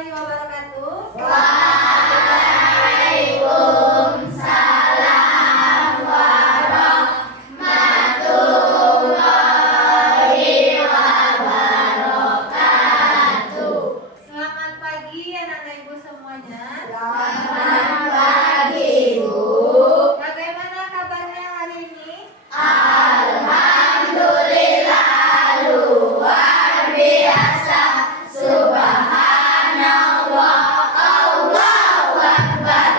warahmatullahi wabarakatuh. Waalaikumsalam warahmatullahi wabarakatuh. Selamat pagi anak-anak ibu semuanya. Selamat pagi, Bu. Bagaimana kabarnya hari ini? Alhamdulillah, luar biasa. Subhanallah, Allahu Akbar.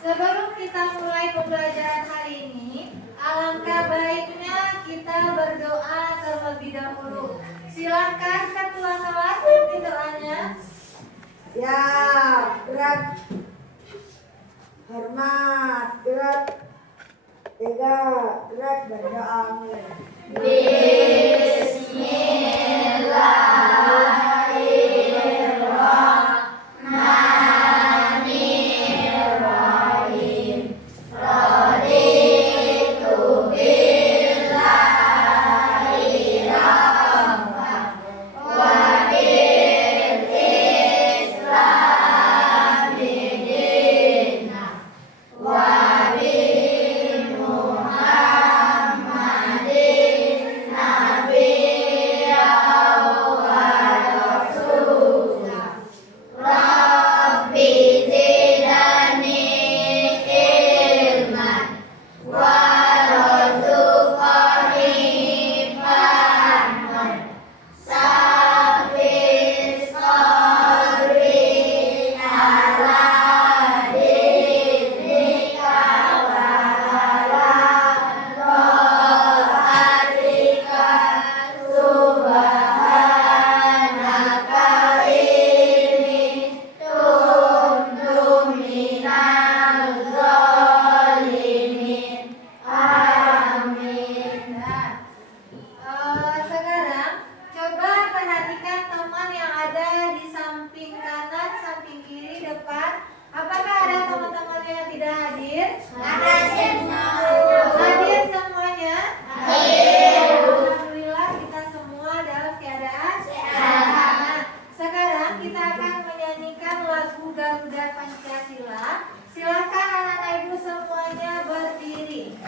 Sebelum kita mulai pembelajaran hari ini, alangkah baiknya kita berdoa terlebih dahulu. Silakan ketua kelas pimpin doanya. Siap, gerak. Hormat, gerak. Tegak, gerak, berdoa mulai. Bismillahirrahmanirrahim. Raditu billahi rabban wa bil islami dinan wa bi Muhammadin nabiyyan wa rasulah. Rabbi zidani ilman warzuqni fahman sabbis sadri ala dinika wa ala taatika subhanaka inni kuntu minal zalimin. Amin. Sekarang coba perhatikan teman yang ada di samping kanan, samping kiri, depan. Apakah ada teman-teman yang tidak hadir? Ada semua. Hadir semuanya? Hadir. Alhamdulillah kita semua dalam keadaan sehat. Nah, sekarang kita akan menyanyikan lagu Garuda Pancasila. Silakan anak-anak ibu semuanya berdiri.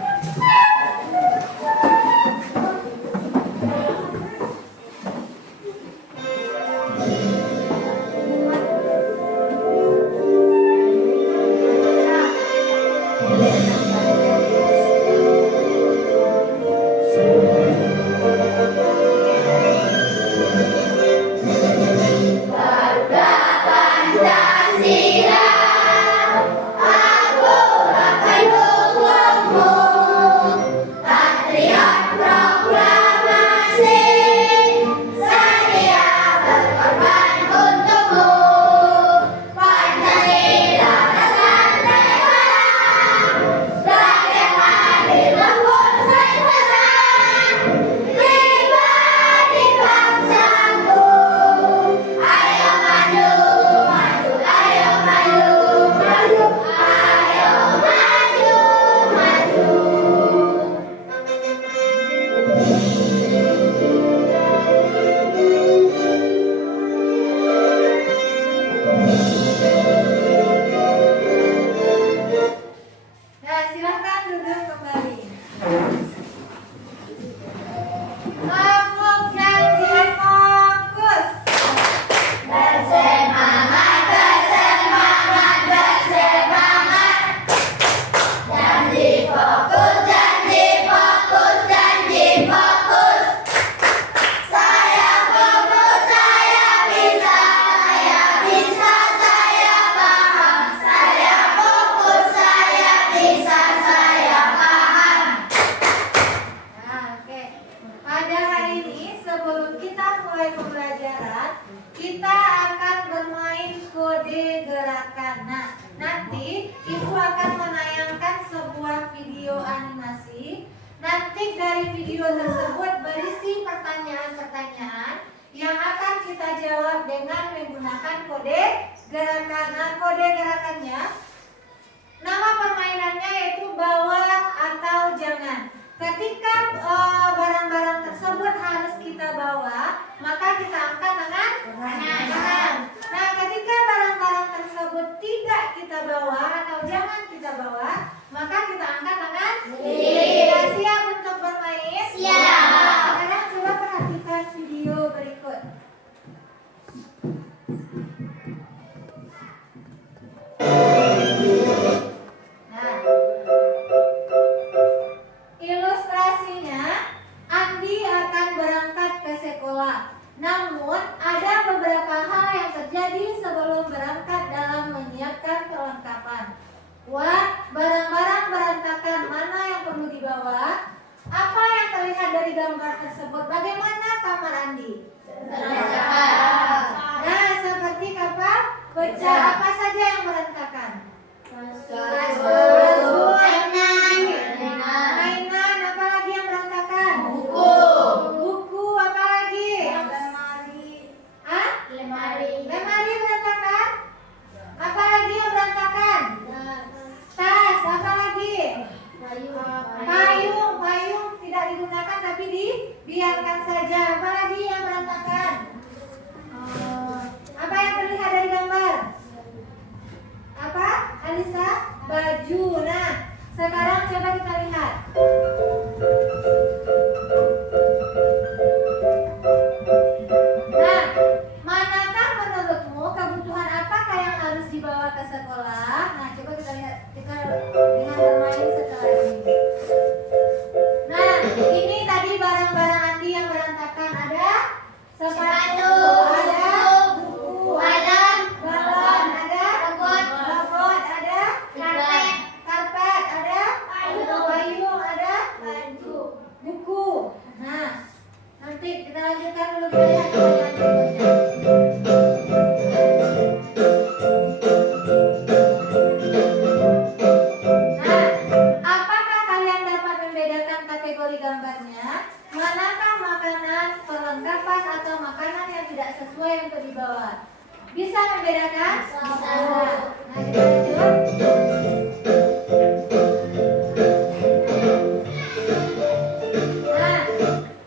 Garuda Pancasila, aku akan dukungmu. Patriot proklamasi, saya berkorban untukmu. Pancasila dasar negara, rakyat adil lembut senjata. Pribadi bangsaku, ayo maju, maju, ayo maju, maju, ayo maju, maju. Nah, silakan duduk kembali. Kelompok janji fokus. Bersemangat, bersemangat, bersemangat. Janji fokus, janji fokus, janji fokus. Saya fokus, saya bisa, saya paham. Saya fokus, saya bisa, saya paham. Nah, oke. Pada hari ini sebelum kita mulai pembelajaran, kita akan bermain kode gerakan. Nah, nanti ibu akan menayangkan sebuah video animasi. Nanti dari video tersebut berisi pertanyaan-pertanyaan yang akan kita jawab dengan menggunakan kode gerakan. Nah, kode gerakannya, nama permainannya yaitu bawa atau jangan. Ketika barang-barang tersebut harus kita bawa, maka kita angkat tangan kanan. Nah, ketika lihat pertanyaan berikutnya. Nah, apakah kalian dapat membedakan kategori gambarnya? Manakah makanan, perlengkapan, atau makanan yang tidak sesuai untuk dibawa? Bisa membedakan? Bisa. Nah, kita lanjut. Nah,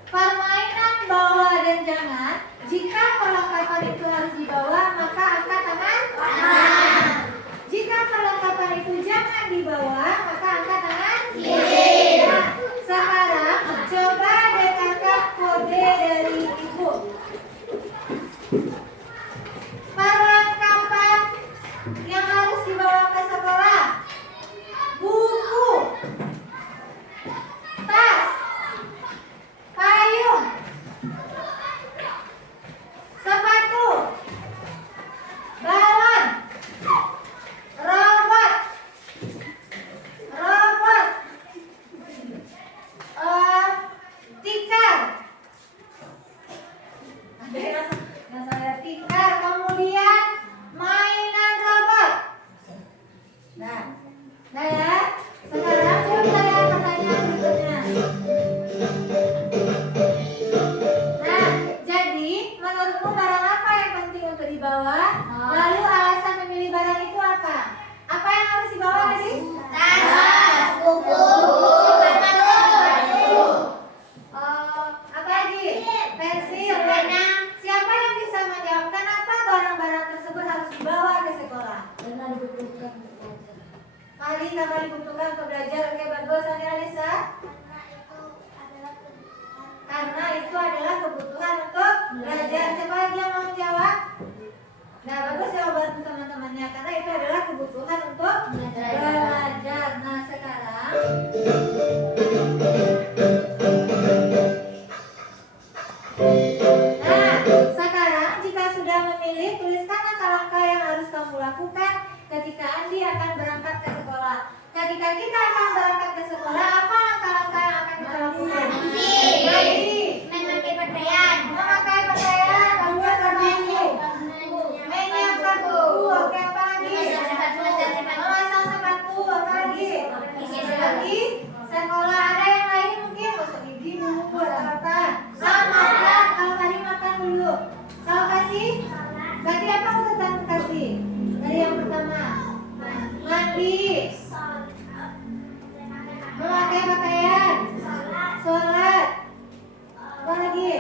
permainan bawa dan jangan. Jika perlengkapan itu harus dibawa, maka angkat tangan kanan. Jika perlengkapan itu jangan dibawa, maka angkat tangan kiri. Nah, sekarang coba dengarkan kode dari ibu. Perlengkapan yang harus dibawa ke sekolah: buku, tas, payung, sepatu, balon, robot, tikar. Ada yang saya tikar, kemudian mainan robot. Nah ya. Sekarang coba kita lihat pertanyaan berikutnya. Nah, jadi menurutmu barang apa yang penting untuk dibawa? Lalu alasan memilih barang itu apa? Apa yang harus dibawa tadi? Tas, buku, sepatu, Apa lagi? Pensil, pena. Siapa yang bisa menjawab kenapa barang-barang tersebut harus dibawa ke sekolah? Kali karena dibutuhkan untuk belajar. Oke, bagus. Alisa. Karena itu adalah kebutuhan untuk belajar. Siapa lagi yang mau menjawab? Nah, bagus ya bantu teman-temannya. Karena itu adalah kebutuhan untuk belajar. Nah, sekarang jika sudah memilih, tuliskan langkah-langkah yang harus kamu lakukan ketika Andi akan berangkat ke sekolah. Ketika kita akan berangkat ke sekolah, apa langkah-langkah yang akan kita lakukan? mandi, memakai pakaian, Memakai pakaian, membuat buku, menyiapkan buku, oke, apa lagi? Memasang sepatu, apa lagi? Lagi sekolah. Ada yang lain mungkin? Gosok gigi dulu buat apa? Makan. Kalau tadi makan dulu. Kalau kasih, berarti apa urutan kasih? Dari yang pertama, mandi, memakai pakaian, sholat, apa lagi?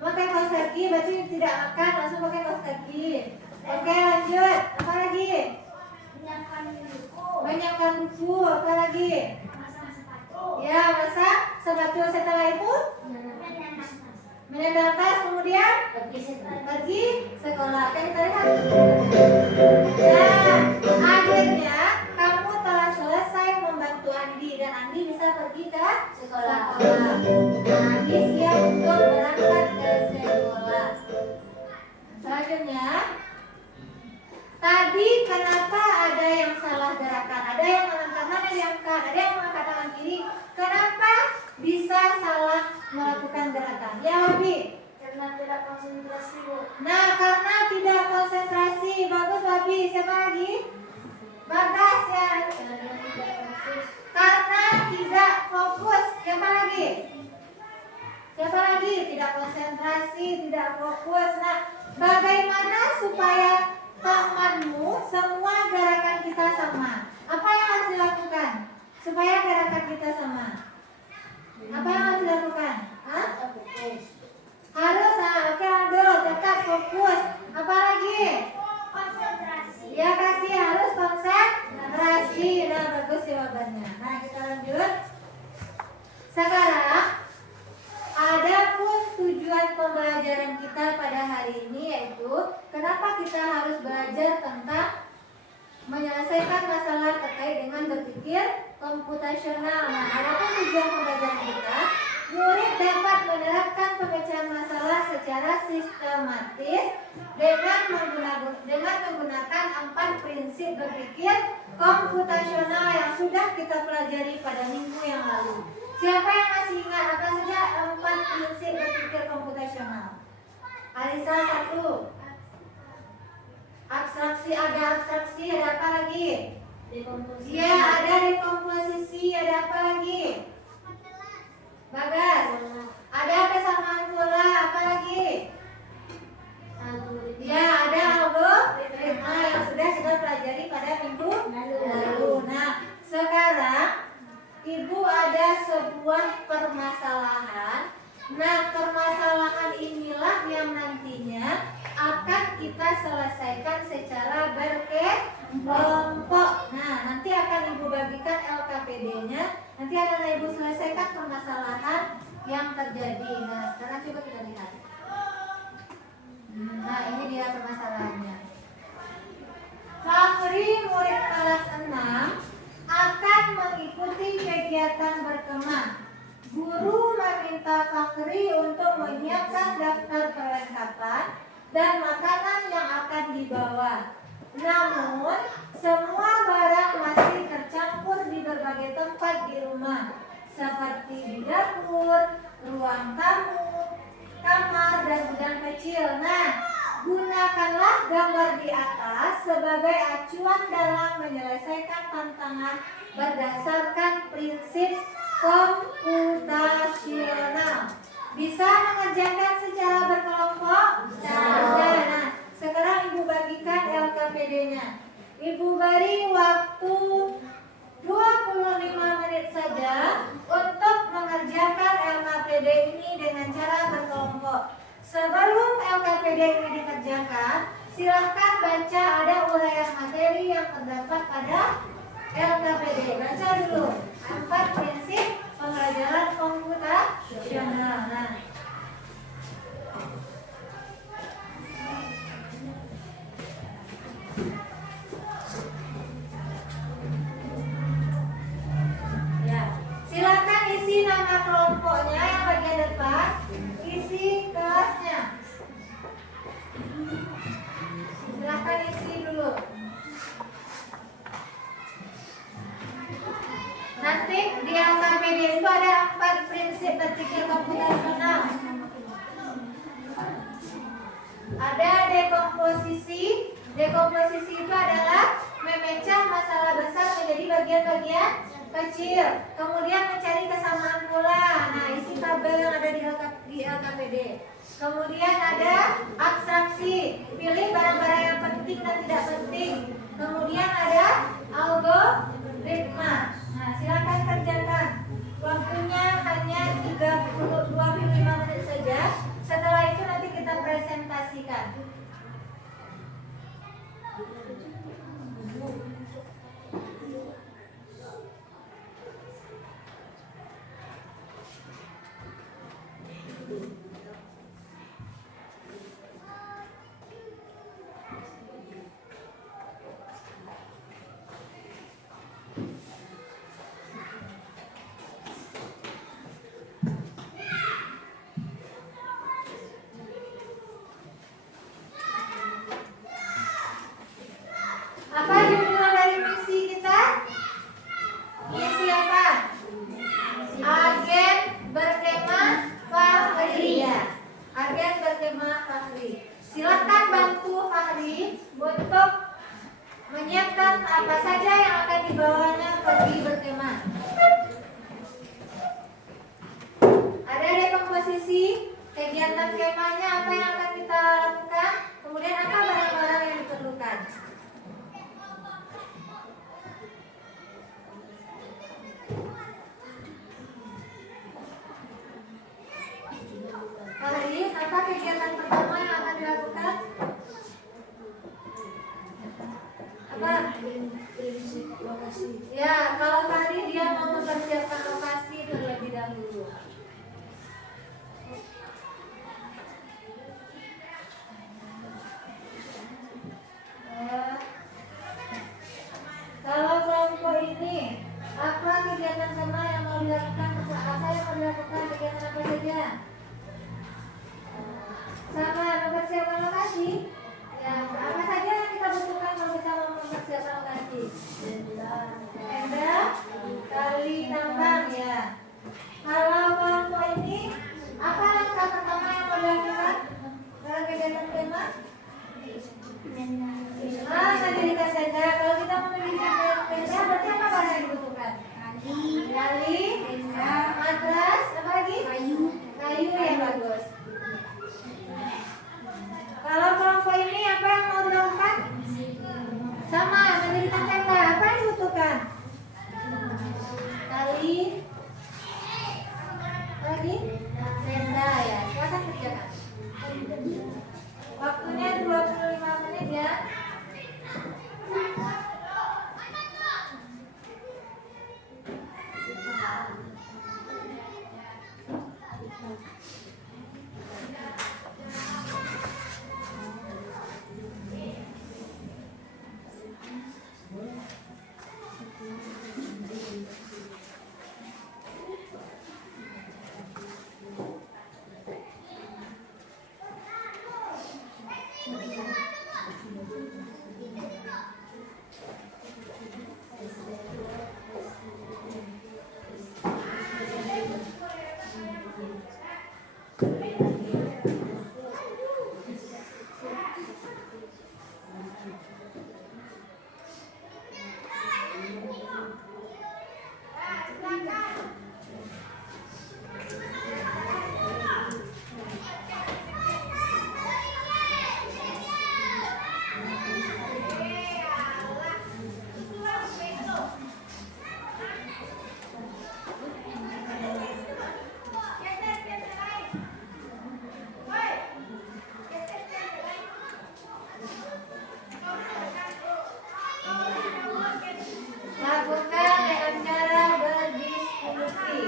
Memakai kaos kaki, berarti tidak makan, langsung pakai kaos kaki. Oke, lanjut. Apa lagi? Menyiapkan buku, apa lagi? Ya, masak sepatu. Setelah itu menyandang tas, kemudian pergi sekolah. Oke, kita lihat. Nah, akhirnya kamu telah selesai membantu Andi dan Andi bisa pergi ke sekolah. Nah, Andi siap untuk berangkat ke sekolah. Selanjutnya, tadi kenapa ada yang salah gerakan? Ada yang mengangkat tangan diangkat, ada yang mengangkat tangan kiri. Kenapa bisa salah melakukan gerakan? Ya, Wabi. karena tidak konsentrasi, Bu. Nah, karena tidak konsentrasi. Bagus, Wabi. Siapa lagi? Bagas ya. Karena tidak fokus. Siapa lagi? Siapa lagi? Tidak konsentrasi, tidak fokus. Nah, bagaimana supaya temanmu semua gerakan kita sama? Apa yang harus dilakukan supaya gerakan kita sama? Apa yang harus dilakukan? Hah? Harus, oke, Aldo, tetap fokus. Apa lagi? Konsentrasi. Ya, kasih harus konsentrasi. Nah, bagus jawabannya. Nah, kita lanjut. Sekarang, adapun tujuan pembelajaran kita pada hari ini yaitu kenapa kita harus belajar tentang menyelesaikan masalah terkait dengan berpikir komputasional. Nah, adapun tujuan pembelajaran kita, murid dapat menerapkan pemecahan masalah secara sistematis dengan menggunakan 4 prinsip berpikir komputasional yang sudah kita pelajari pada minggu yang lalu. Siapa yang masih ingat apa saja 4 prinsip berpikir komputasional? Alisa 1. Abstraksi, ada abstraksi, ada apa lagi? Iya, ada dekomposisi, ada apa lagi? Bagas. Ada kesamaan pola, apa lagi? Ya, ada algoritma yang sudah kita pelajari pada minggu lalu. Nah, sekarang Ibu ada sebuah permasalahan. Nah, permasalahan inilah yang nantinya akan kita selesaikan secara berkelompok. Nah, nanti akan Ibu bagikan LKPD-nya. Nanti akan Ibu selesaikan permasalahan yang terjadi. Nah, sekarang coba kita lihat. Nah, ini dia permasalahannya. Fahri murid kelas 6 akan mengikuti kegiatan berkemah. Guru meminta Fahri untuk menyiapkan daftar perlengkapan dan makanan yang akan dibawa. Namun, semua barang masih tercampur di berbagai tempat di rumah, seperti di dapur, ruang tamu, kamar, dan gudang kecil. Nah, gunakanlah gambar di atas sebagai acuan dalam menyelesaikan tantangan berdasarkan prinsip komputasional. Bisa mengerjakan secara berkelompok? Bisa. Nah, sekarang Ibu bagikan LKPD-nya. Ibu beri waktu 25 menit saja untuk mengerjakan LKPD ini dengan cara berkelompok. Sebelum LKPD ini dikerjakan, silahkan baca ada uraian materi yang terdapat pada LKPD. Baca dulu 4 prinsip pembelajaran komputasional. Nah, ya, silakan isi nama kelompoknya yang bagian depan, isi kelasnya. Silakan isi dulu. Nanti di LKPD itu ada 4 prinsip berpikir komputasional. Ada dekomposisi. Dekomposisi itu adalah memecah masalah besar menjadi bagian-bagian kecil. Kemudian mencari kesamaan pola. Nah, isi tabel yang ada di LKPD. Kemudian ada abstraksi. Pilih barang-barang yang penting dan tidak penting. Kemudian ada algoritma. Nah, silakan kerjakan. Waktunya hanya 25 menit saja. Setelah itu nanti kita presentasikan. Apa judul dari misi kita? Misi apa? Agen berkemah Fahri. Ya, agen berkemah Fahri. Silakan bantu Fahri untuk menyiapkan apa saja yang akan dibawanya pergi berkemah. Ada dekomposisi, kegiatan kemahnya apa yang akan kita lakukan, kemudian apa barang-barang yang diperlukan. Fahri, apa kegiatan pertama yang akan dilakukan? Apa? Ya, kalau Fahri dia mau mempersiapkan lokasi terlebih dahulu. Kalau kelompok ini, apa kegiatan kemah yang mau dilakukan? Apa yang mau dilakukan? Kegiatan apa saja? Sama mempersiapkan lokasi. Ya, apa saja yang kita butuhkan kalau kita mau mempersiapkan lokasi? Tenda, kali tambang, ya. kegiatan tema? Mendirikan tenda. Kalau kita mau mendirikan tenda, berarti apa bahasa yang dibutuhkan? Tali, matras, apa lagi? Kayu yang bagus. Kalau kelompok ini apa yang mau dilakukan? Sama, mendirikan tenda. Apa yang dibutuhkan? Tali, lagi tenda ya. Silakan kerjakan. Waktunya 25 menit ya. Lakukan dengan cara berdiskusi.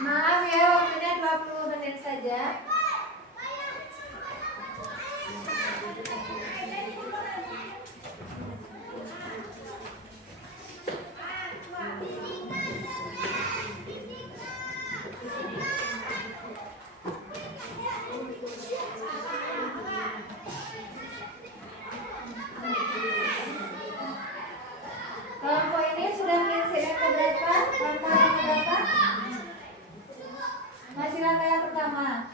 Maaf ya, waktunya 20 menit saja. Kelompok ini sudah mengisi yang keberapa? Langkah yang keberapa? Masih langkah yang pertama.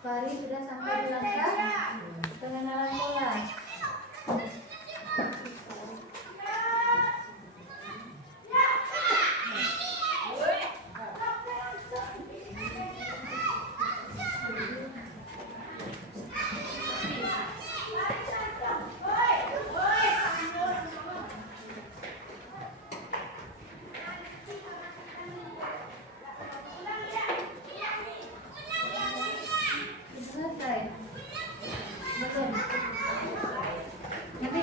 Fahri sudah sampai di langkah pengenalan bola. Selesai. Belum. Nanti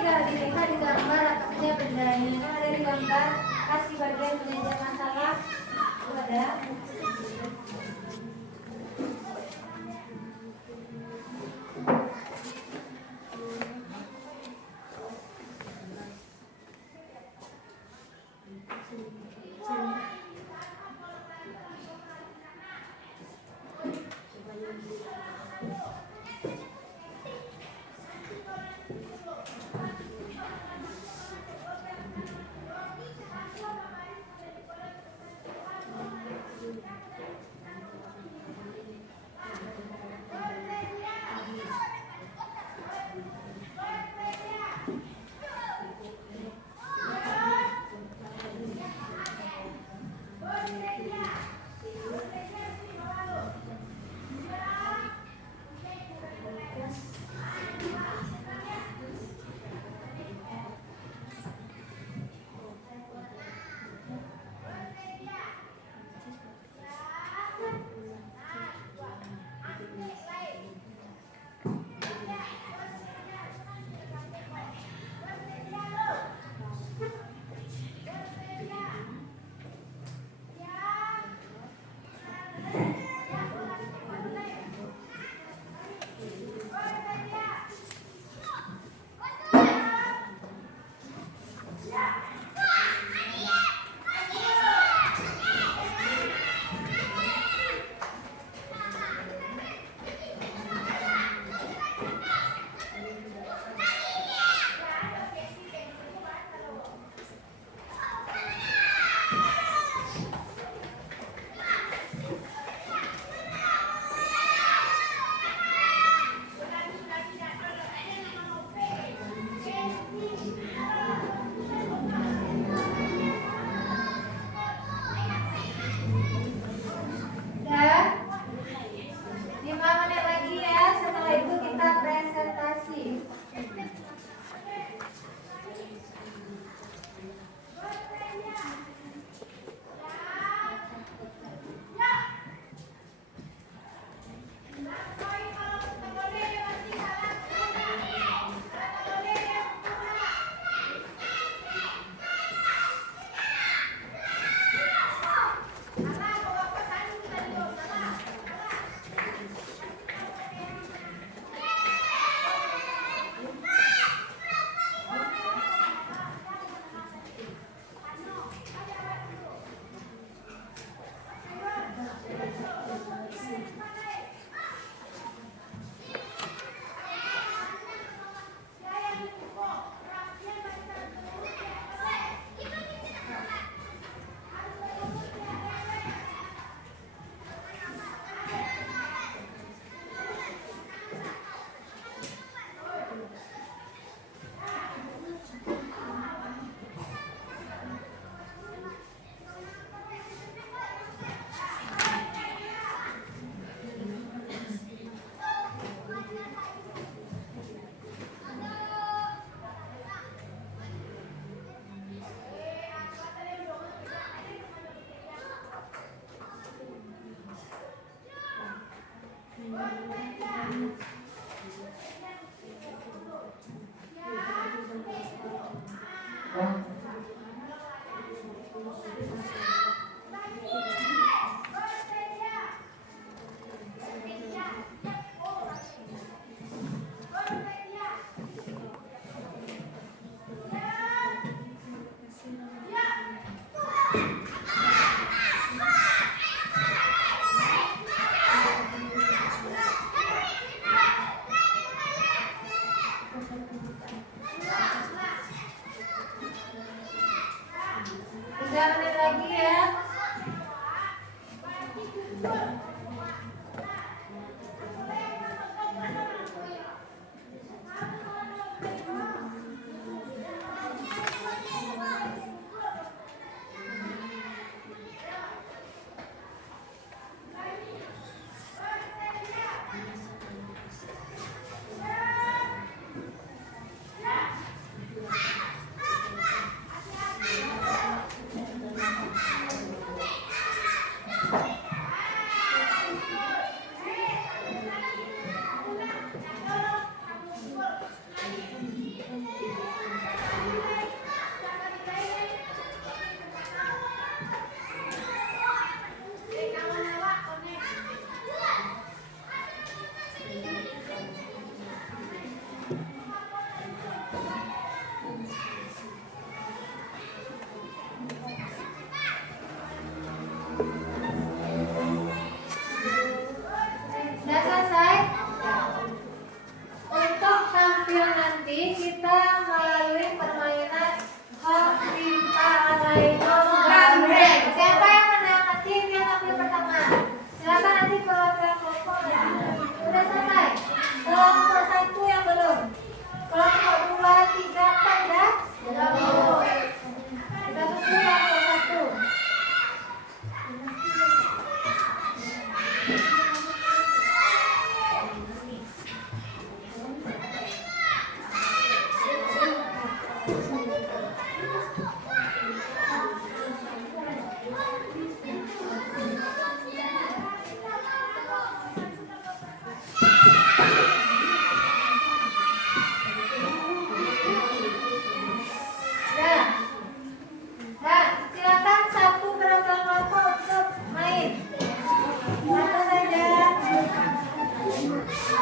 3 menit lagi ya. Sudah selesai? Untuk tampil nanti kita melalui permainan Hopipa Alaikum Gambreng. Siapa yang menang nanti dia tampil pertama. Silakan nanti perwakilan kelompok ya. Sudah selesai? Kelompok 1 yang belum. Kelompok 2, 3, 4 ya? Belum. Kita tunggu kelompok 1. Silakan satu perwakilan kelompok untuk main. Satu saja.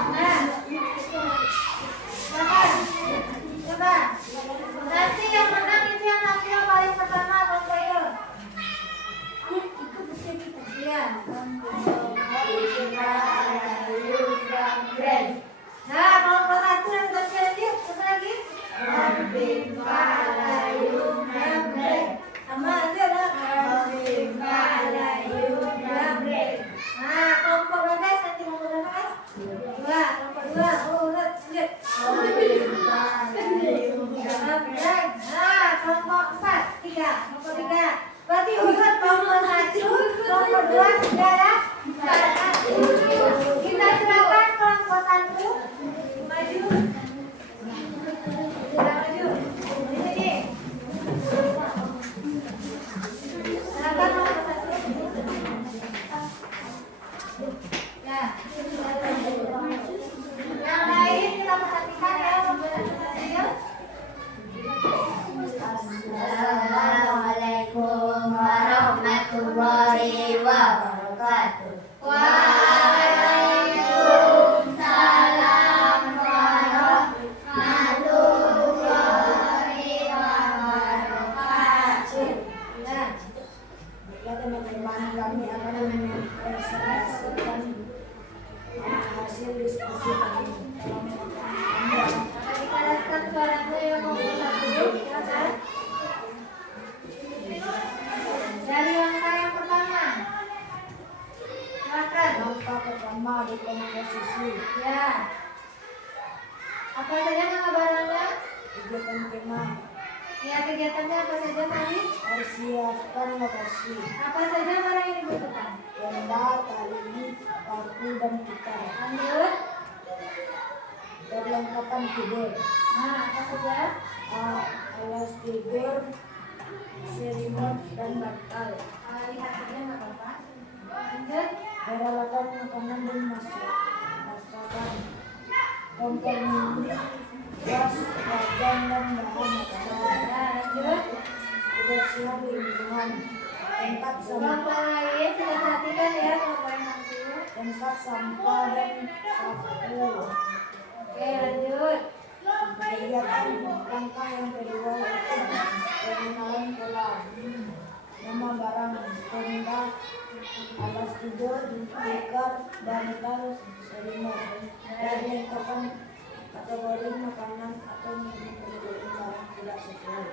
Nah, silakan. Coba. Nanti yang menang itu yang tampil paling pertama kelompok itu. Iya. Nah, kelompok 1 yang tampil lagi. Coba lagi. Hopipa Alaikum Gambreng. Sama aja lah. Hopipa Alaikum Gambreng. Nah, kelompok berapa nanti kelompok berapa? 2, kelompok 2. Oh, lihat. Hopipa Alaikum Gambreng. Nah, kelompok 4, 3, kelompok 3. Berarti urut kelompok 1, kelompok 2 sudah ya? Kita silakan kelompok 1 maju. Kita maju. Di sini. Silakan kelompok 1. Ya. Yang lain kita perhatikan ya, Assalamualaikum warahmatullahi wabarakatuh. Waalaikumsalam warahmatullahi wabarakatuh. Ya. Baiklah teman-teman, kami akan mempresentasikan hasil diskusi kami. Kita lihatkan suaranya ya kelompok 1. Silakan. Dari langkah yang pertama. Silakan. Langkah pertama di komposisi Ya. Apa saja nama barangnya? kegiatan tema Ya, kegiatannya apa saja tadi? persiapkan lokasi, Apa saja barang yang dibutuhkan? tenda, tali, paku dan tikar, Lanjut. perlengkapan tidur, Nah, apa saja? alas tidur, selimut dan bantal, Lihat saja nggak apa-apa. Lanjut. peralatan makanan dan masak, kompor mini, gas, wajan, dan bahan makanan. Nah, lanjut. Kebersihan lingkungan, tempat sampah, Kelompok lain kita perhatikan ya kelompok yang 60. tempat sampah dan sapu. Oke, lanjut. Kegiatan langkah yang kedua yaitu pengenalan pola. Nama barang, tenda, alas tidur, tikar, bantal, selimut. Dan lengkapan kategori makanan atau minum kategori barang tidak sesuai.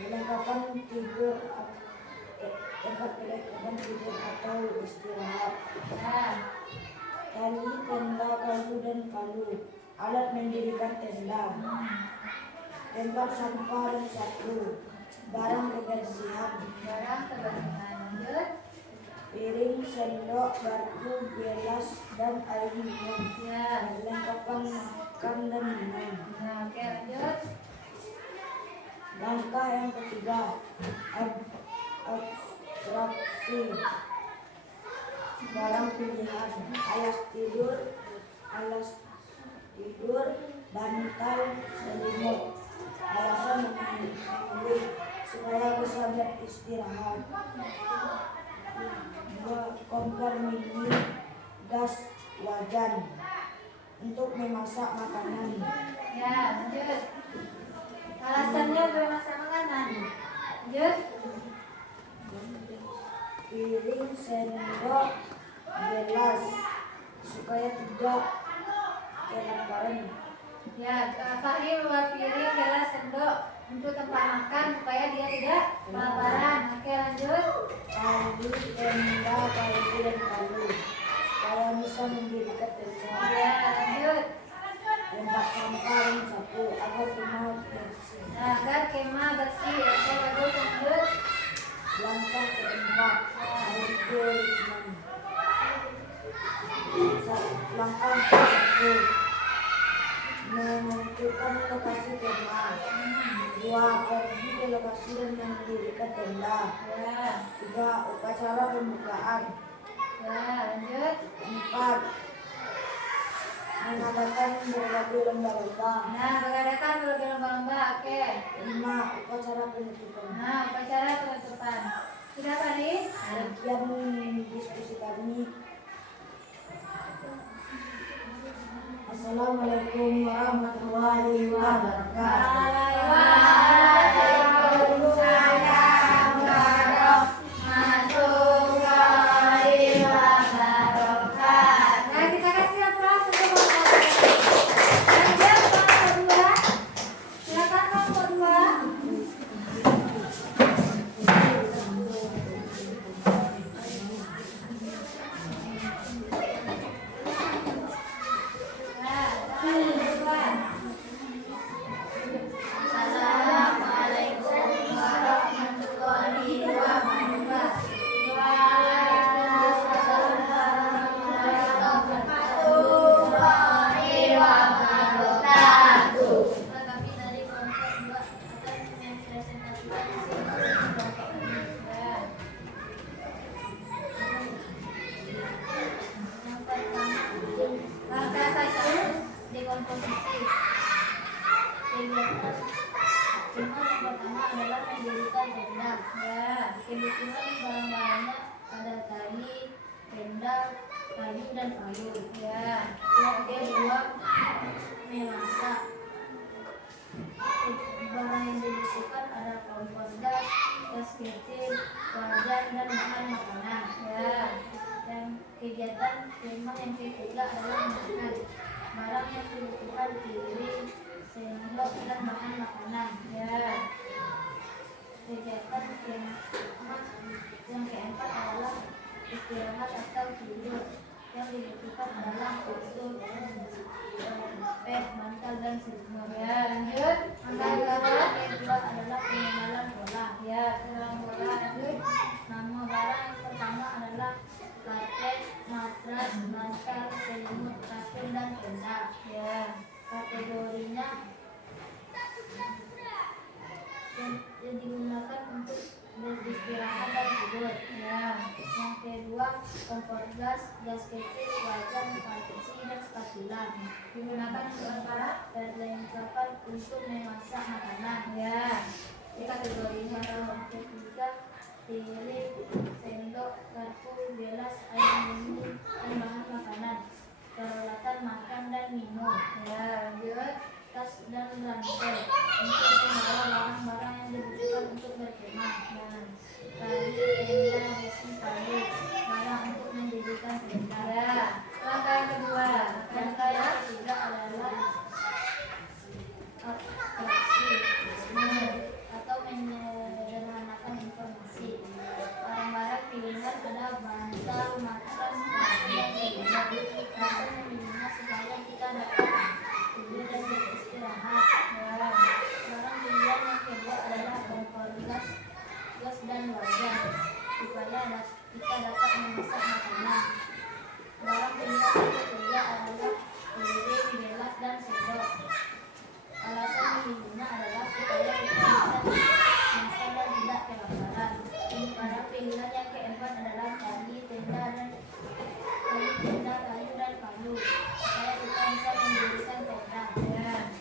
Lengkapan tidur, tempat tidur atau istirahat. Nah, Tali, tenda, kayu, dan palu. Alat mendirikan tenda. Tempat sampah dan sapu. Barang kebersihan. barang kebersihan. Lanjut. Piring, sendok, garpu, gelas, dan air minum. Ya. Lengkapan makan dan minum. Nah, oke, lanjut. Langkah yang ketiga, abstraksi. Barang pilihan, alas tidur, bantal, selimut. Alasan memilih supaya bisa beristirahat. Dua, kompor mini, gas, wajan untuk memasak makanan. Ya, lanjut. Alasannya bermasak makanan. Lanjut. Piring, sendok, gelas supaya tidak kelaparan. Ya, Fahri bawa piring, gelas, sendok untuk tempat makan supaya dia tidak kelaparan. Oke, lanjut. Tali, tenda, kayu, dan palu supaya bisa mendirikan tenda. Ya, lanjut. Tempat sampah dan sapu agar rumah bersih. Nah, agar kemah bersih. Oke, bagus. Lanjut. Langkah keempat, berlindung. Langkah ke-1, menentukan lokasi kemah. 2, pergi ke lokasi dan mendirikan tenda. Ya, 3, upacara pembukaan. ya, lanjut. 4, mengadakan berbagai lomba-lomba. Nah, mengadakan berbagai lomba-lomba. Oke. 5, upacara penutupan. Nah, upacara penutupan. Sudah, Fahri? Demikian diskusi kami. Assalamualaikum warahmatullahi wabarakatuh. Waalaikumsalam warahmatullahi wabarakatuh. Nah, kita kasih aplaus untuk kelompok satu. Lanjut kelompok 2. Silakan kelompok 2. Nah, kelompok 2. Assalamualaikum warahmatullahi wabarakatuh. Warahmatullahi wabarakatuh. Kami dari kelompok 2 akan mempresentasikan kelompok ini. Yang pertama, Langkah 1. dekomposisi. Kegiatan yang pertama adalah mendirikan tenda. Ya. Kebutuhan barang-barangnya ada tali, tenda, kayu, dan palu. Ya. Yang kedua, memasak. Barang yang dibutuhkan ada kompor gas, gas kecil, wajan, dan bahan makanan. Ya. Dan kegiatan kemah yang ketiga adalah makan. Barang yang dibutuhkan piring, sendok, dan bahan makanan. Ya. Kegiatan kemah yang keempat adalah istirahat atau tidur. Yang dibutuhkan adalah kasur, bed, bantal, dan selimut. Ya, lanjut. Langkah 2. Yang kedua adalah pengenalan pola. Ya, pengenalan pola. Lanjut. Nama barang yang pertama adalah karpet, matras, bantal, selimut, kasur, dan tenda. Ya. Kategorinya yang digunakan untuk beristirahat dan tidur. Ya. Yang kedua, kompor gas, gas kecil, wajan, panci, dan spatula. Digunakan untuk apa? Perlengkapan untuk memasak makanan. Ya. Ini kategorinya. Yang ketiga, piring, sendok, garpu, gelas, air minum, dan bahan makanan. Peralatan makan dan minum. Ya, lanjut. Tas dan ransel untuk membawa barang-barang yang dibutuhkan untuk berkemah. Tali, tenda, besi, palu, barang untuk mendirikan tenda. Ya. Langkah yang kedua. Langkah yang ketiga adalah abstraksi atau menyederhanakan informasi. Barang-barang pilihan ada bantal, matras, kasur, dan sebagainya. Rasa memilihnya supaya kita dapat tidur dan beristirahat. Barang pilihan yang kedua adalah kompor gas, gas dan wajan supaya kita dapat memasak makanan. Barang pilihan yang ketiga adalah piring, gelas, dan sendok. Alasan memilihnya adalah supaya kita bisa masak dan tidak kelaparan. Barang pilihan yang keempat adalah tali, tenda, kayu, dan palu supaya kita bisa mendirikan tenda. Ya.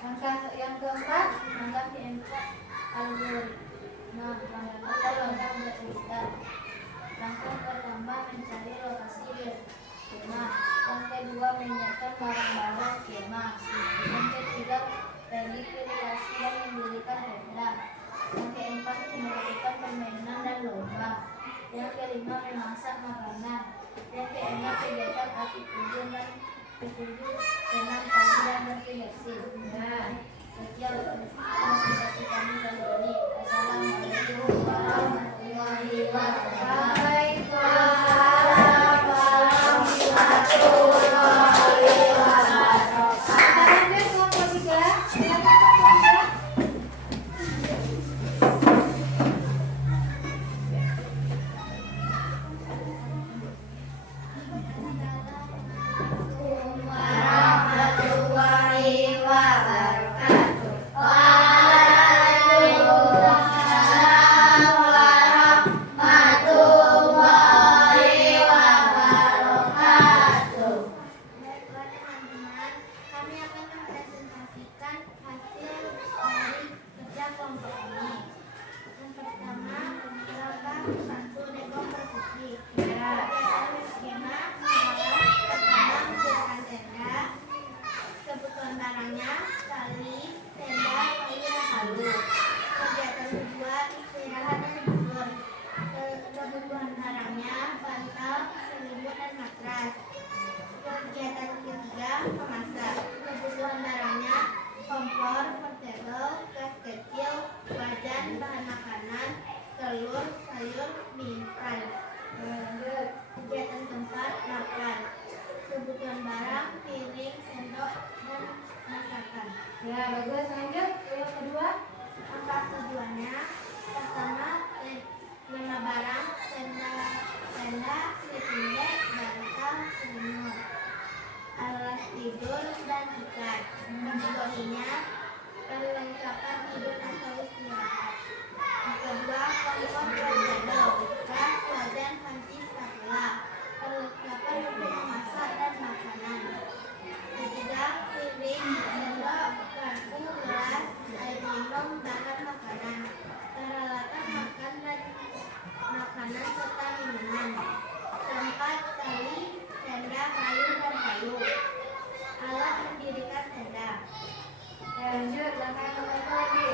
Langkah yang keempat. Langkah keempat, algoritma atau langkah bercerita. Langkah pertama, mencari lokasi kemah. Yang kedua, menyiapkan barang-barang kemah. Yang ketiga, registrasi dan mendirikan tenda. Yang keempat, melakukan permainan dan lomba. Yang kelima, memasak makanan. Yang keenam, kegiatan aktivitas dan ketujuh, senam pagi dan bersih-bersih. Ya. Sekian presentasi kami kali ini. Assalamualaikum warahmatullahi wabarakatuh. Waalaikumsalam warahmatullahi wabarakatuh. Kita lanjut kelompok 3. Silakan kelompok 3. Warahmatullahi wabarakatuh. Warahmatullahi wabarakatuh. Baiklah teman-teman, kami akan mempresentasikan hasil dari kerja kelompok ini. Yang pertama, langkah 1, dekomposisi. Kegiatan skema adalah pertama, mendirikan tenda. Kebutuhan barangnya, tali, tenda, kayu, dan palu. Kegiatan kedua, istirahat dan tidur. Kebutuhan barangnya, bantal, selimut, dan matras. Kegiatan ketiga, memasak. Kebutuhan barangnya, kompor, portable, gas kecil, wajan, bahan makanan, telur, sayur, mie instan. Lanjut. Kegiatan keempat, makan. Kebutuhan barang, piring, sendok, dan masakan. Ya, bagus. Lanjut. Yang kedua. Langkah tujuannya, pertama, 5 barang, tenda, sleeping bag, bantal, selimut, alas tidur, dan ikat. Kategorinya, perlengkapan tidur atau istirahat. Yang kedua, kompor portable, gas, wajan, panci, spatula, perlengkapan untuk memasak dan makanan. Ketiga, piring, sendok, garpu, gelas, air minum, bahan makanan, peralatan makan dan makanan serta minuman. Keempat, tali, tenda, kayu, dan palu. Alat mendirikan tenda. Ya, lanjut. Langkah yang keempat lagi.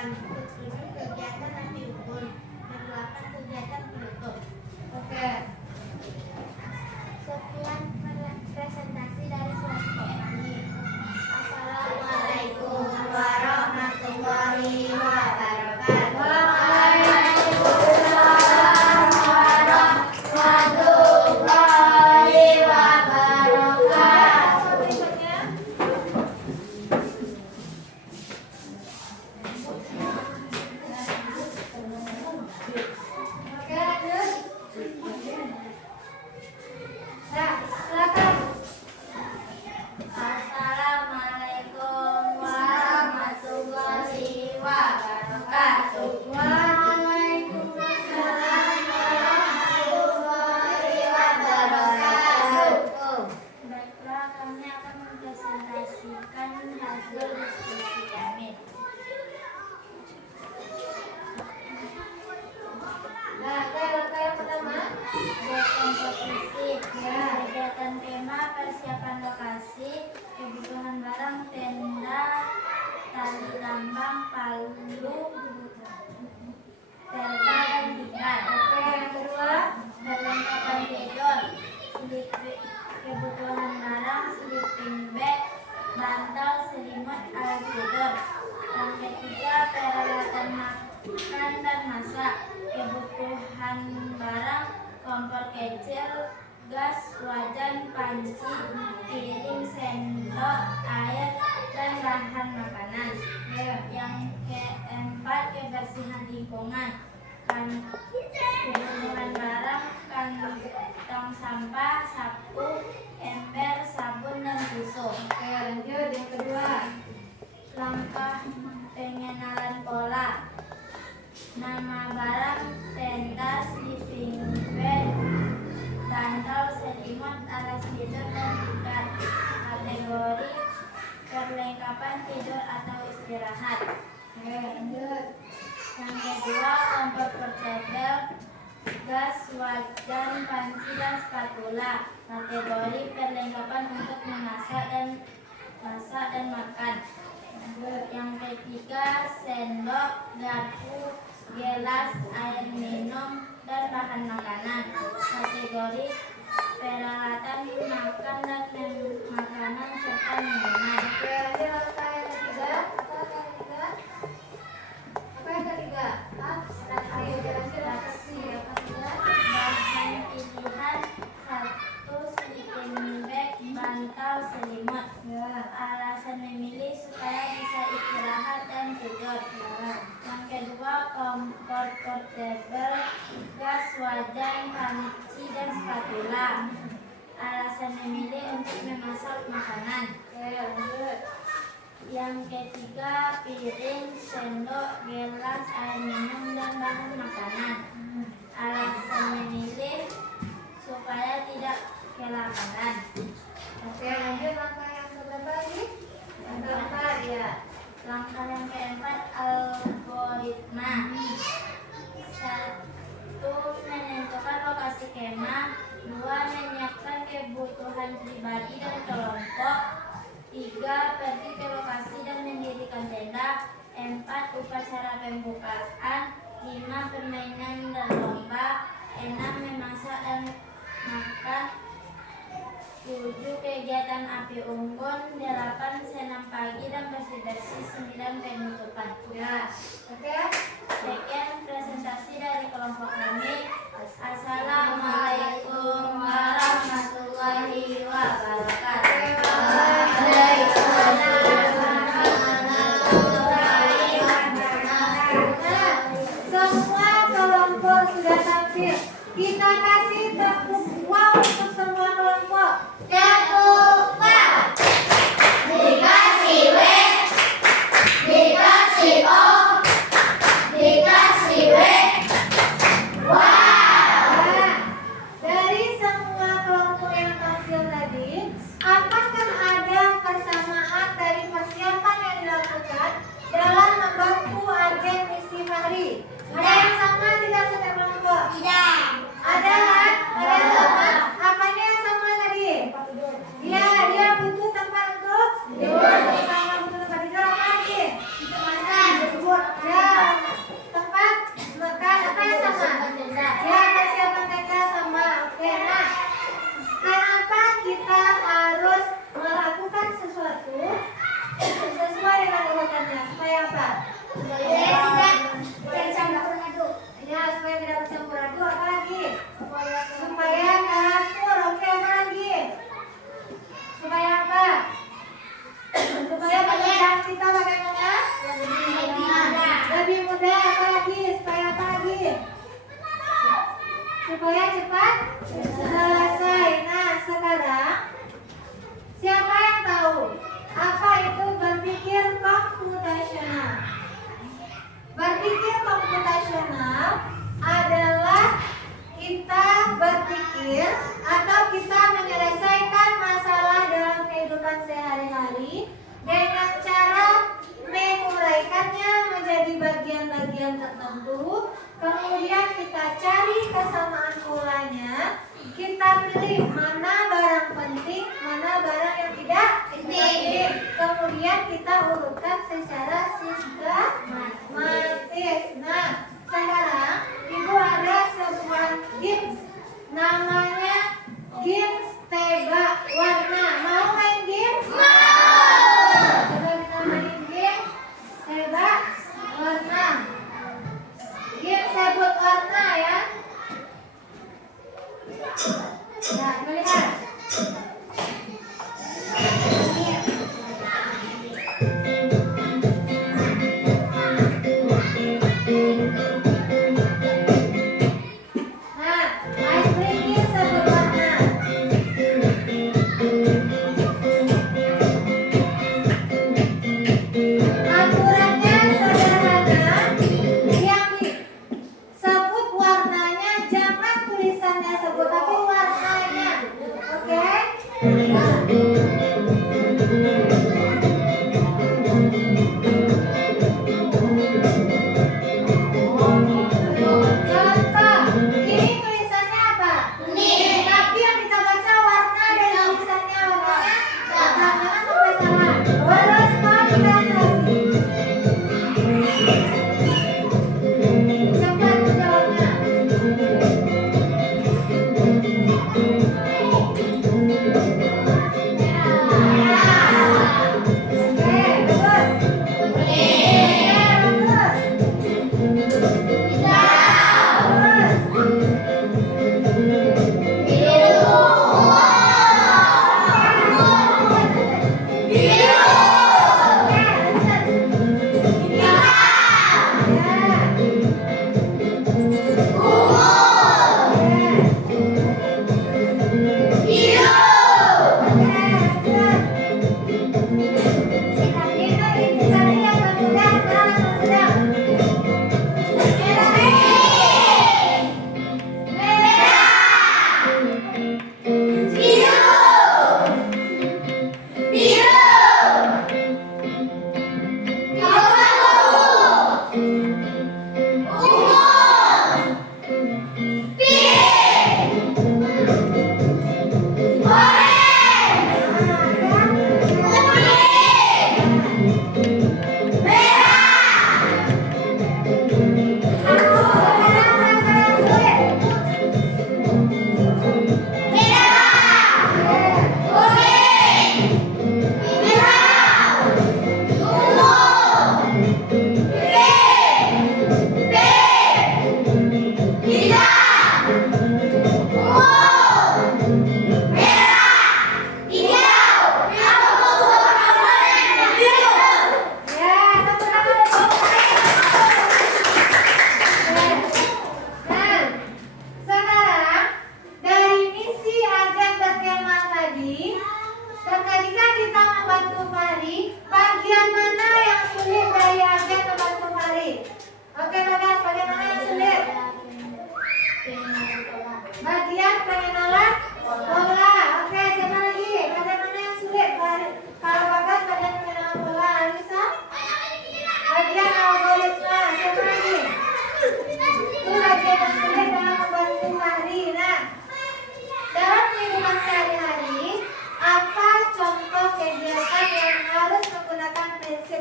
kegiatan. Bertujuh kegiatan api unggun. Berdelapan kegiatan penutup. Oke. Sekian presentasi dari kelompok kami. Assalamualaikum warahmatullahi wabarakatuh. Berikutnya. Oke, lanjut. Nah, silakan. Assalamualaikum warahmatullahi wabarakatuh. Waalaikumsalam warahmatullahi wabarakatuh. Baiklah, kami akan mempresentasikan hasil diskusi kami. Nah, langkah yang pertama. Komposisi, kegiatan tema, persiapan lokasi, kebutuhan barang, tenda, tali tambang, palu, terpal, dan tikar. Oke, yang kedua. Perlengkapan tidur, kebutuhan barang, sleeping bag, bantal, selimut, alat tidur. Yang ketiga, peralatan makan dan masak, kebutuhan barang, kompor kecil, gas, wajan, panci, piring, sendok, air, dan bahan makanan. Yang keempat, kebersihan lingkungan, kebutuhan barang, kantong sampah, sapu, ember, sabun, dan tisu. Oke, lanjut yang kedua. Langkah pengenalan pola, nama barang, tenda, sleeping bag, bantal, selimut, alas tidur, dan tikar. Kategori perlengkapan tidur atau istirahat. Oke, lanjut. Yang kedua, kompor portable, gas, wajan, panci, dan spatula. Kategori perlengkapan untuk memasak dan makan. Yang ketiga, sendok, garpu, gelas, air minum, dan bahan makanan. Kategori peralatan makan dan makanan serta minuman. Oke, lanjut langkah yang ketiga. Apa yang ketiga? Ayo, lanjut atraksi. Apa saja? Bahan pilihan, satu, sleeping bag, bantal, selimut. Ya. Alasan memilih supaya bisa istirahat dan tidur. Yang kedua, kompor portable, gas, wajan, panci, dan spatula. Alasan memilih untuk memasak makanan. Oke, lanjut. Yang ketiga, piring, sendok, gelas, air minum, dan bahan makanan. Alasan memilih supaya tidak kelaparan. Oke, lanjut langkah yang keberapa lagi? Yang keempat, ya. Langkah yang keempat, algoritma. Satu, menentukan lokasi kemah. Dua, menyiapkan kebutuhan pribadi dan kelompok. Tiga, pergi ke lokasi dan mendirikan tenda. Empat, upacara pembukaan. Lima, permainan dan lomba. Enam, memasak dan makan. 7, kegiatan api unggun. 8, senam pagi dan bersih-bersih. 9, penutupan. Ya. Oke. Sekian presentasi dari kelompok kami. Assalamualaikum warahmatullahi wabarakatuh. Nah, semua kelompok sudah tampil. Kita kasih tepuk wow untuk semua kelompok. Tepuk tangan. Dikasih W, dikasih O, dikasih W. Supaya cepat selesai. Nah, sekarang siapa yang tahu apa itu berpikir komputasional? Berpikir komputasional adalah kita berpikir atau kita menyelesaikan masalah dalam kehidupan sehari-hari dengan cara menguraikannya menjadi bagian-bagian tertentu, kemudian kita cari kesamaan polanya, kita pilih mana barang penting, mana barang yang tidak penting, kemudian kita urutkan secara sistematis. Nah, sekarang Ibu ada sebuah games, namanya games tebak warna. Mau main games? Coba kita main games tebak warna. Game sebut warna ya. Nah, melihat. Nah, ice breaking sebut warna. Aturannya sederhana, yang disebut warnanya jangan tulisannya sebut tapi warnanya, oke? Nah. Contoh, ini tulisannya apa? Kuning. Tapi yang kita baca warna dari tulisannya warnanya jangan sampai salah. Terus konsentrasi. Cepat menjawabnya.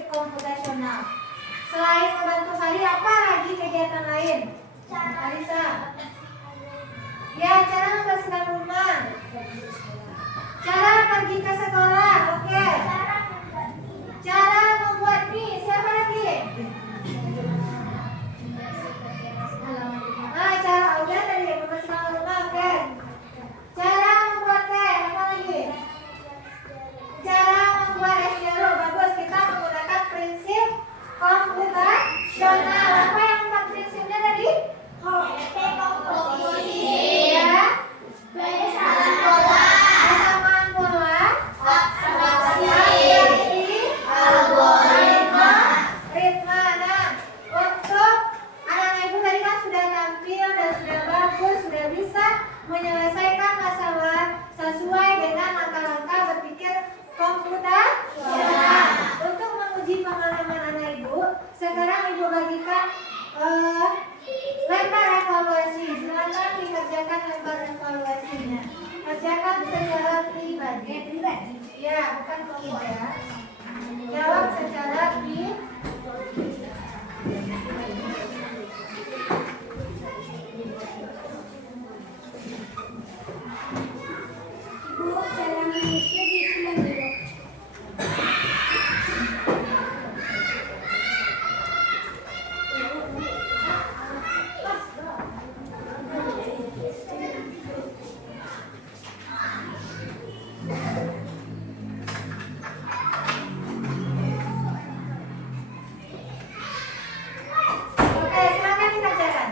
komputasional. Selain membantu Fahri, apa lagi kegiatan lain? Alisa. Ya, cara membersihkan rumah. Cara pergi ke sekolah, oke. Cara membuat mie, siapa lagi? Nah, cara udah tadi membersihkan rumah, oke. Cara membuat teh, apa lagi? Cara membuat es jeruk, bagus. Kita menggunakan prinsip komputasional. Apa yang empat prinsipnya tadi? Komposisi. Sekarang Ibu bagikan lempar evaluasi. Silakan dikerjakan lempar evaluasinya. Kerjakan secara pribadi. Ya, bukan kelompok ya. Jawab secara pribadi. Ibu, cara menulisnya di sini dulu. Oke, silakan dikerjakan.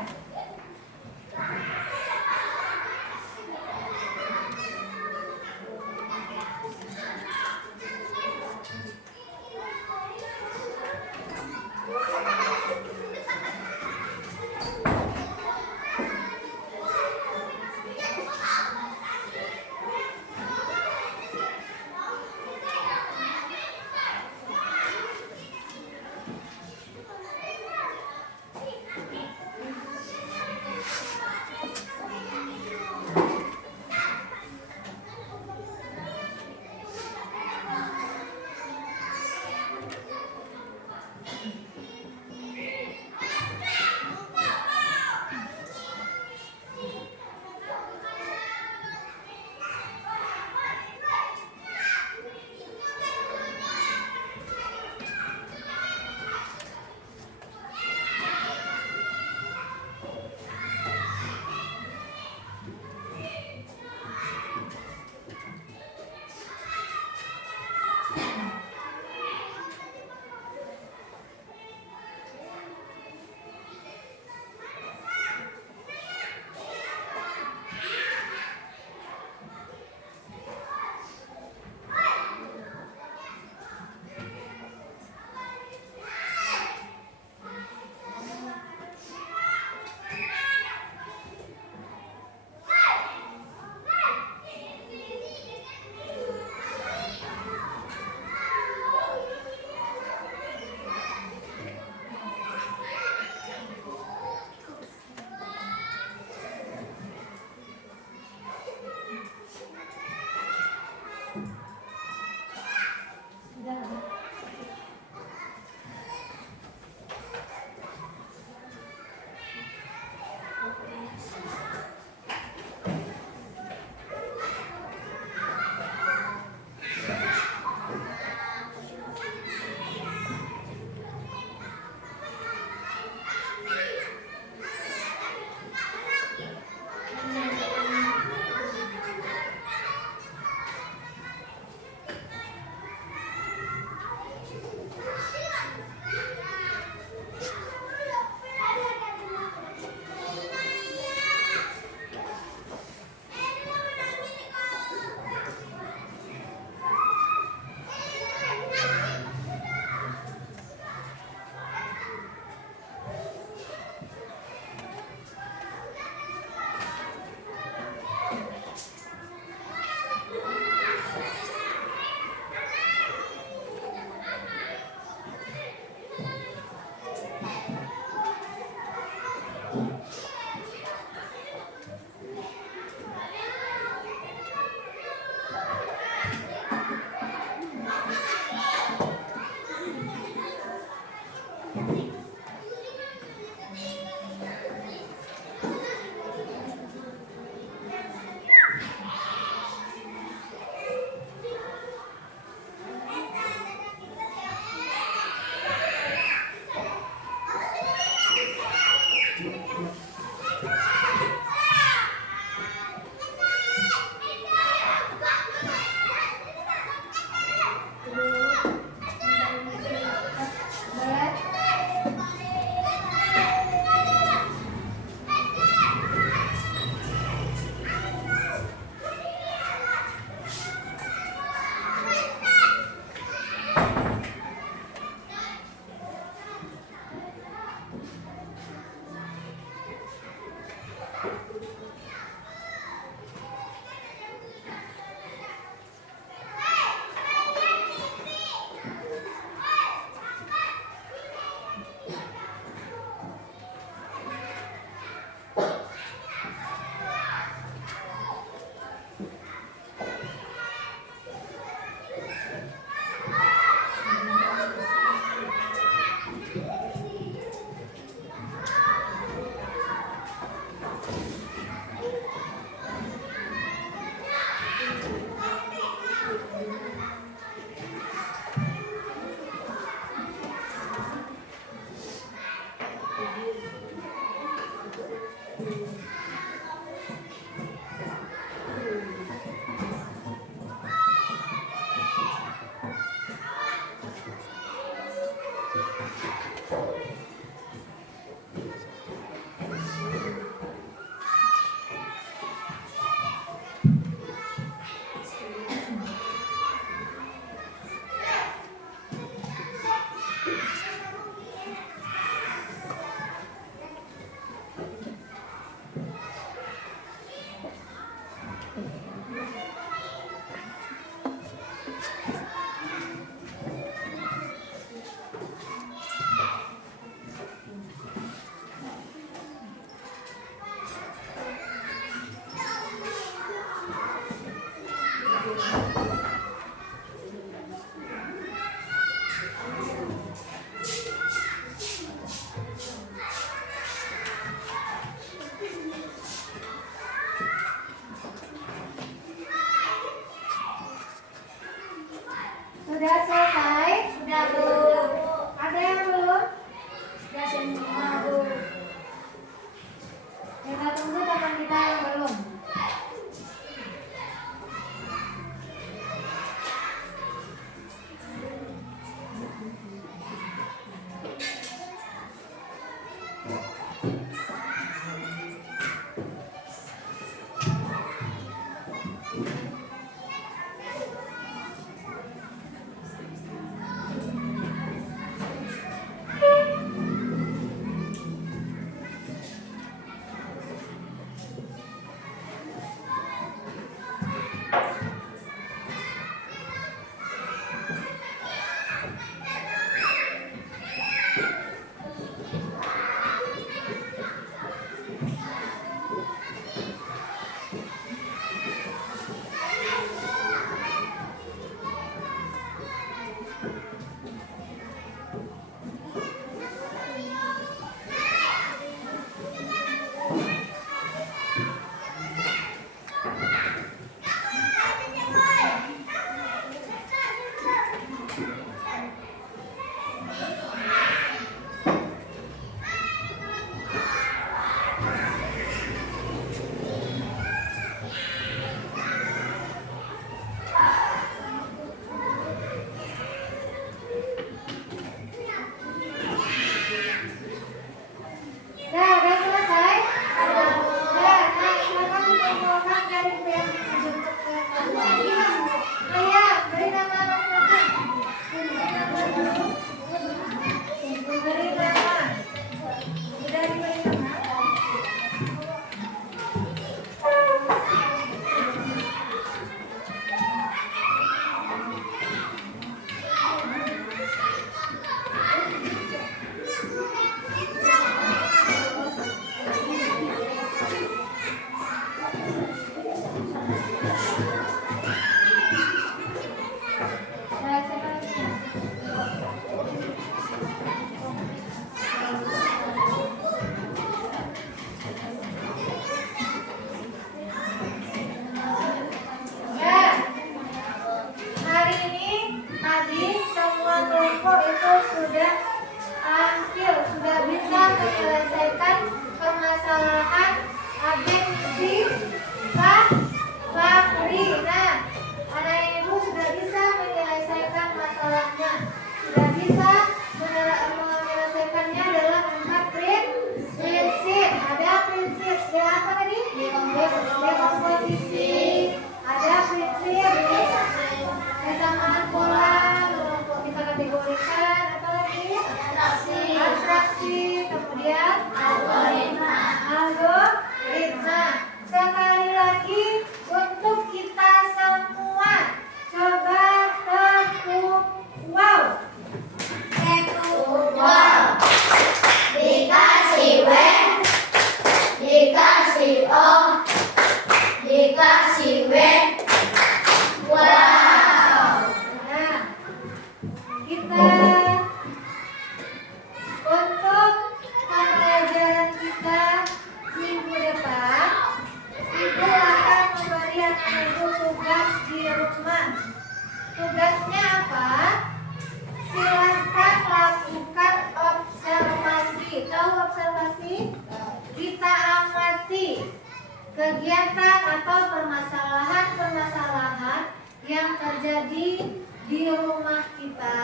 kegiatan atau permasalahan-permasalahan yang terjadi di rumah kita.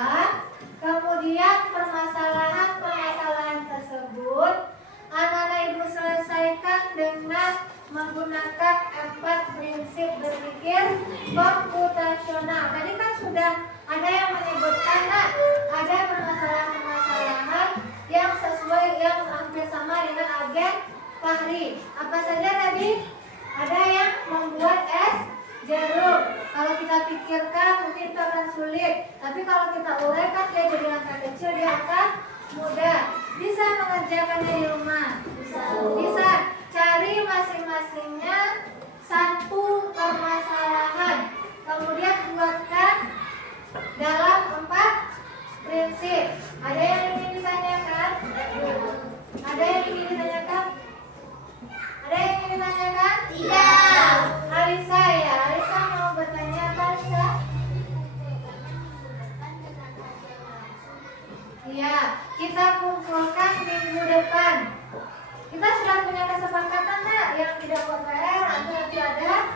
Kemudian permasalahan-permasalahan tersebut anak-anak ibu selesaikan dengan menggunakan 4 prinsip berpikir komputasional. Tadi kan sudah ada yang menyebutkan, nah, ada permasalahan-permasalahan yang sesuai, yang hampir sama dengan agen Fahri. Apa saja tadi? Ada yang membuat es jeruk. Kalau kita pikirkan mungkin itu akan sulit, tapi kalau kita uraikan dia jadi langkah kecil, dia akan mudah. Bisa mengerjakannya di rumah? Bisa. Cari masing-masingnya satu permasalahan, kemudian buatkan dalam 4 prinsip. Ada yang ingin ditanyakan? Ada yang ingin ditanyakan? Ada yang ingin ditanyakan? Tidak. Alisa ya, Alisa mau bertanya apa, Alisa? Iya, kita kumpulkan minggu depan. Kita sudah punya kesepakatan enggak? Yang tidak buat PR nanti ada.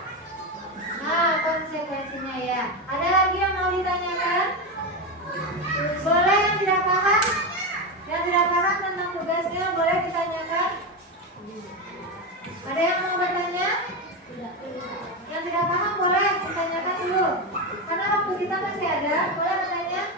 Nah, konsekuensinya ya. Ada lagi yang mau ditanyakan? Boleh yang tidak paham? Yang tidak paham tentang tugasnya boleh ditanyakan? Ada yang mau bertanya? Yang tidak paham boleh ditanyakan dulu. Karena waktu kita masih ada, boleh bertanya?